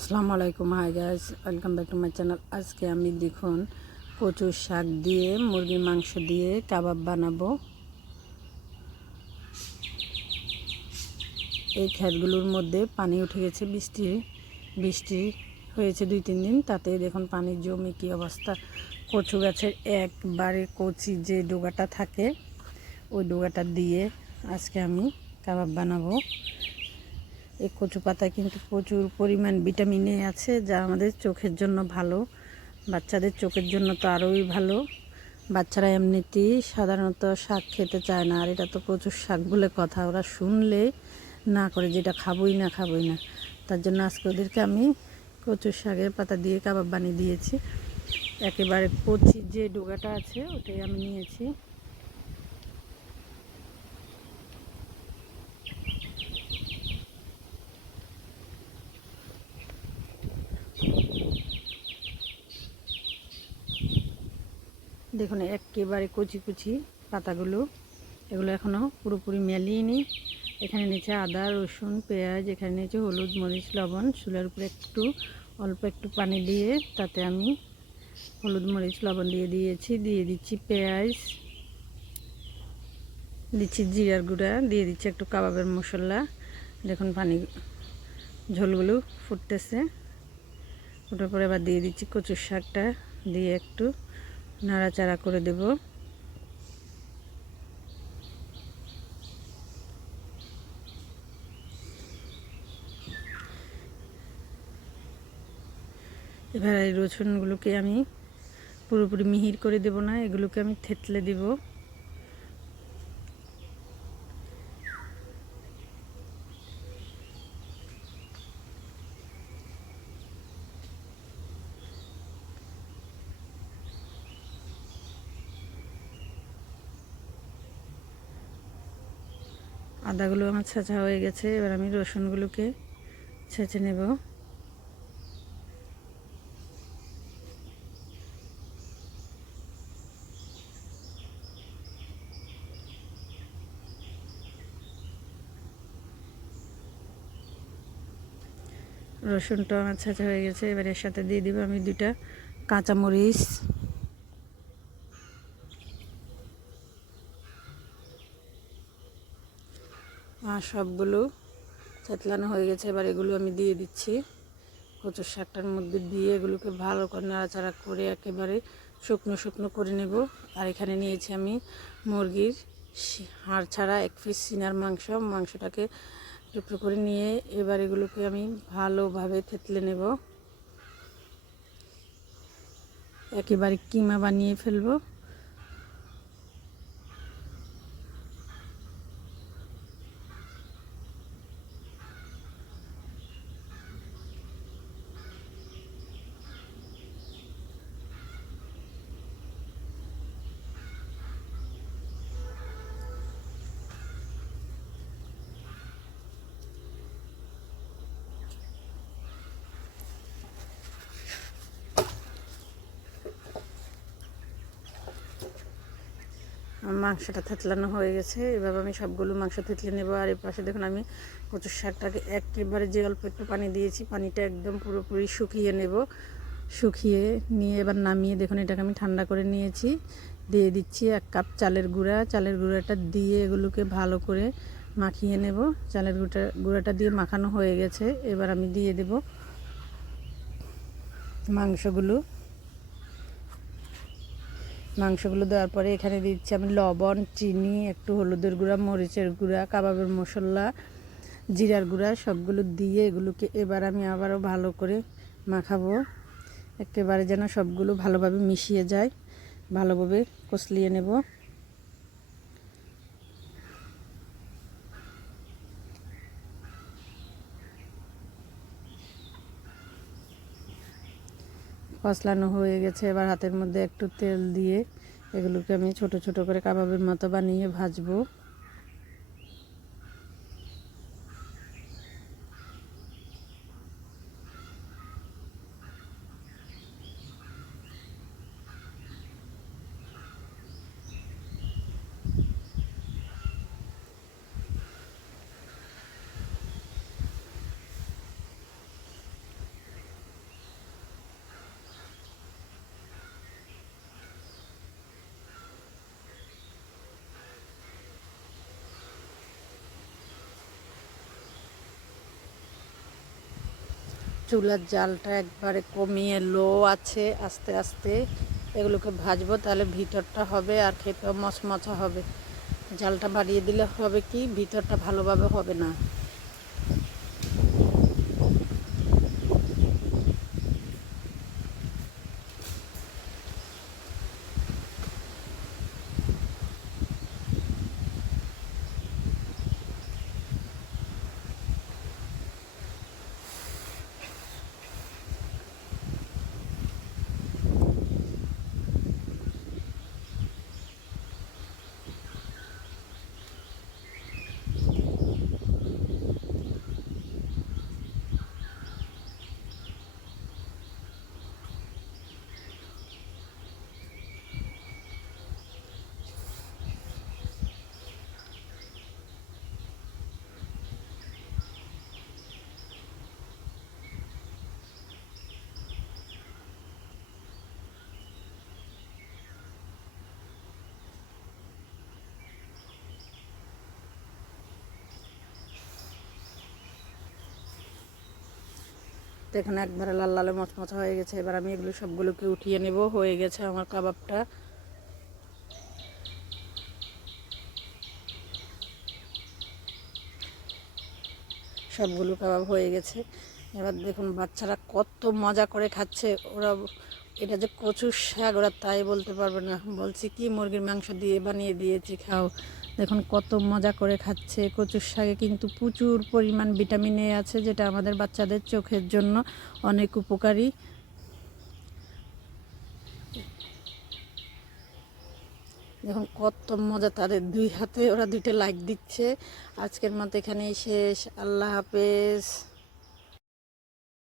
আসসালামু আলাইকুম hi guys welcome back to my channel আজকে আমি দেখুন কচুর শাক দিয়ে, মুরগির মাংস দিয়ে কাবাব বানাবো। এই ক্ষেতগুলোর মধ্যে পানি উঠে গেছে, বৃষ্টি বৃষ্টি হয়েছে দুই তিন দিন। তাতে দেখুন পানির জমি কী অবস্থা। কচু গাছের একবারে কচি যে ডোগাটা থাকে, ওই ডোগাটা দিয়ে আজকে আমি কাবাব বানাবো। এই কচু পাতায় কিন্তু প্রচুর পরিমাণ ভিটামিন এ আছে, যা আমাদের চোখের জন্য ভালো। বাচ্চাদের চোখের জন্য তো আরোই ভালো। বাচ্চারা এমনিতেই সাধারণত শাক খেতে চায় না, আর এটা তো প্রচুর শাক বলে কথা। ওরা শুনলে না করে যেটা খাবোই না, খাবই না। তার জন্য আজকে ওদেরকে আমি কচুর শাকের পাতা দিয়ে কাবাব বানিয়ে দিয়েছি। একেবারে কচি যে ডোগাটা আছে, ওটাই আমি নিয়েছি। দেখুন, একেবারে কচি কুচি পাতাগুলো। এগুলো এখনও পুরোপুরি মেলিয়ে এখানে নিচে আদা, রসুন, পেঁয়াজ, এখানে নিচে হলুদ, মরিচ, লবণ, চুলের উপরে একটু, অল্প একটু পানি দিয়ে তাতে আমি হলুদ, মরিচ, লবণ দিয়ে দিয়েছি। দিয়ে দিচ্ছি পেঁয়াজ, দিচ্ছি জিরার গুঁড়া, দিয়ে দিচ্ছি একটু কাবাবের মশলা। দেখুন, পানি, ঝোলগুলো ফুটতেছে। ওটার পরে আবার দিয়ে দিচ্ছি কচুর শাকটা, দিয়ে একটু নাড়াচাড়া করে দেব। এবার এই রসুনগুলোকে আমি পুরোপুরি মিহির করে দেব না, এগুলোকে আমি থেতলে দেব। আদাগুলো আমার ছেঁচা হয়ে গেছে, এবার আমি রসুনগুলোকে ছেঁচে নেব। রসুনটা আমার ছেঁচা হয়ে গেছে, এবার এর সাথে দিয়ে দিব আমি দুটা কাঁচামরিচ। সবগুলো চেতলানো হয়ে গেছে। এবার এগুলো আমি দিয়ে দিচ্ছি। কচুর শাকটার মধ্যে দিয়ে এগুলোকে ভালো করে নাড়াচাড়া করে একেবারে শুকনো শুকনো করে নেব। আর এখানে নিয়েছি আমি মুরগির হাড় ছাড়া এক পিস সিনার মাংস। মাংসটাকে টুকরো করে নিয়ে এবার এগুলোকে আমি ভালোভাবে থেতলে নেব। একেবারে কিমা বানিয়ে ফেলব। মাংসটা থেতলানো হয়ে গেছে। এভাবে আমি সবগুলো মাংস থেতলে নেব। আর এই পাশে দেখুন আমি কচুর শাকটাকে একেবারে যে অল্প একটু পানি দিয়েছি, পানিটা একদম পুরোপুরি শুকিয়ে নেব। শুকিয়ে নিয়ে এবার নামিয়ে দেখুন, এটাকে আমি ঠান্ডা করে নিয়েছি। দিয়ে দিচ্ছি এক কাপ চালের গুঁড়া। চালের গুঁড়াটা দিয়ে এগুলোকে ভালো করে মাখিয়ে নেব। চালের গুঁড়া গুঁড়াটা দিয়ে মাখানো হয়ে গেছে। এবার আমি দিয়ে দেব মাংসগুলো। মাংসগুলো দেওয়ার পরে এখানে দিচ্ছি আমি লবণ, চিনি, একটু হলুদের গুঁড়া, মরিচের গুঁড়া, কাবাবের মশলা, জিরার গুঁড়া, সবগুলো দিয়ে এগুলোকে এবার আমি আবারও ভালো করে মাখাবো। একেবারে যেন সবগুলো ভালোভাবে মিশিয়ে যায়, ভালোভাবে কষলিয়ে নেব। কষলানো হয়ে গেছে। এবার হাতের মধ্যে একটু তেল দিয়ে এগুলোকে আমি ছোট ছোট করে কাবাবের মতো বানিয়ে ভাজবো। চুলার জালটা একবারে কমিয়ে লো আছে, আস্তে আস্তে এগুলোকে ভাজবো, তাহলে ভিতরটা হবে আর খেতেও মচমচা হবে। জালটা বাড়িয়ে দিলে হবে কি? ভিতরটা ভালোভাবে হবে না। তো এখানে একবারে লাল লালে মচমচা হয়ে গেছে। এবার আমি এগুলো সবগুলোকে উঠিয়ে নেব। হয়ে গেছে আমার কাবাবটা। সবগুলো কাবাব হয়ে গেছে। এবার দেখুন, বাচ্চারা কত মজা করে খাচ্ছে। ওরা এটা যে কচুর শাক ওরা তাই বলতে পারবে না। বলছি, কি মুরগির মাংস দিয়ে বানিয়ে দিয়েছি, খাও। দেখুন, কত মজা করে খাচ্ছে। কচুর শাকে কিন্তু প্রচুর পরিমাণ ভিটামিন এ আছে, যেটা আমাদের বাচ্চাদের চোখের জন্য অনেক উপকারী। দেখুন, কত মজা তাদের দুই হাতে, ওরা দুইটা লাইক দিচ্ছে। আজকের মতো এখানেই শেষ। আল্লাহ হাফেজ।